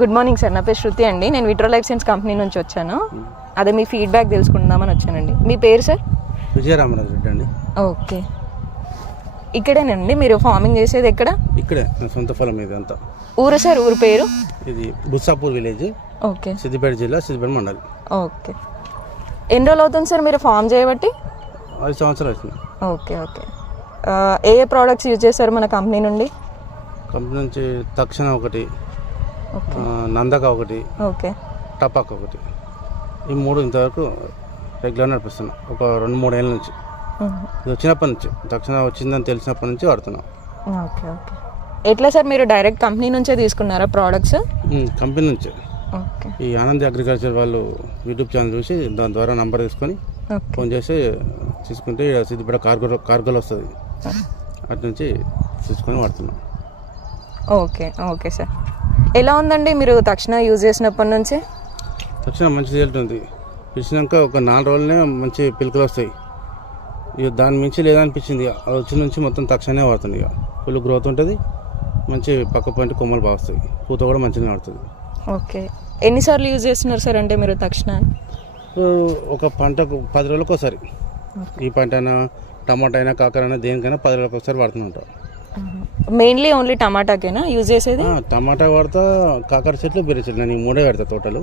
Good morning sir, నా పేరు శృతి అండి. నేను విట్రో లైఫ్ సైన్స్ కంపెనీ నుంచి వచ్చాను. అదే మీ ఫీడ్బ్యాక్ తెలుసుకుందామని వచ్చానండి. మీ పేరు సార్? విజయరామరాజు రెడ్డి అండి. ఓకే, ఇక్కడేనండి మీరు ఫార్మింగ్ చేసేది? ఎక్కడ? ఇక్కడే సొంత పొలం ఇది అంతా. ఊరు సార్? ఊరు పేరు? ఇది బుస్సాపూర్ విలేజ్. ఓకే, సిద్దిపేట జిల్లా, సిద్దిపేట మండలి. ఓకే. ఎన్ని రోజులు అవుతుంది సార్ మీరు ఫార్మ్ చేయబట్టి? 5 సంవత్సరాలు అవుతుంది. Okay, okay. ఏ ఏ ప్రోడక్ట్స్ యూజ్ చేస్తారు మన కంపెనీ నుండి? కంపెనీ నుంచి తక్షణ ఒకటి, నందక ఒకటి, ఓకే, టపాక్ ఒకటి, ఈ 3 ఇంతవరకు రెగ్యులర్ నడిపిస్తున్నాం. ఒక 2-3 ఏళ్ళ నుంచి. ఇది వచ్చినప్పటి నుంచి, తక్షణ వచ్చిందని తెలిసినప్పటి నుంచి వాడుతున్నాం. Okay, okay. ఎట్లా సార్ మీరు డైరెక్ట్ కంపెనీ నుంచే తీసుకున్నారా ప్రోడక్ట్స్? కంపెనీ నుంచే. ఓకే. ఈ ఆనంద్ అగ్రికల్చర్ వాళ్ళు యూట్యూబ్ ఛానల్ చూసి దాని ద్వారా నంబర్ తీసుకొని ఫోన్ చేసి తీసుకుంటే సిద్దిపేట కార్గోలో వస్తుంది, అటు నుంచి తీసుకొని వాడుతున్నాం. Okay, okay sir. ఎలా ఉందండి మీరు తక్షణ యూజ్ చేసినప్పటి నుంచి? తక్షణ మంచి రిజల్ట్ ఉంది. పిలిచినాక ఒక 4 రోజులనే మంచి పిలుకలు వస్తాయి. ఇక దాని మించి లేదనిపించింది. ఇక అది వచ్చిన నుంచి మొత్తం తక్షణమే వాడుతుంది. ఇక ఫుల్ గ్రోత్ ఉంటుంది, మంచి పక్క పంటి కొమ్మలు బాగా వస్తాయి, పూత కూడా మంచిగా పడుతుంది. ఓకే. ఎన్నిసార్లు యూజ్ చేస్తున్నారు సార్ అంటే మీరు తక్షణ? ఒక పంటకు 10 రోజులకు ఒకసారి. ఈ పంట అయినా, టమాటా అయినా, కాకర అయినా, దేనికైనా 10 రోజులకు ఒకసారి వాడుతూ ఉంటాం. మెయిన్లీ ఓన్లీ టమాటాకేనా యూజ్ చేసేది? టమాటా వాడతా, కాకర చెట్లు, బీర చెట్లు, నేను ఈ 3 పెడతా టోటల్.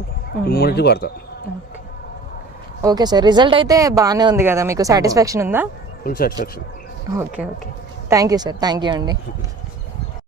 ఈ 3 వాడతా. ఓకే సార్, రిజల్ట్ అయితే బాగానే ఉంది కదా, మీకు సాటిస్ఫాక్షన్ ఉందా? Full satisfaction. Okay, okay. Thank you sir, thank you అండి.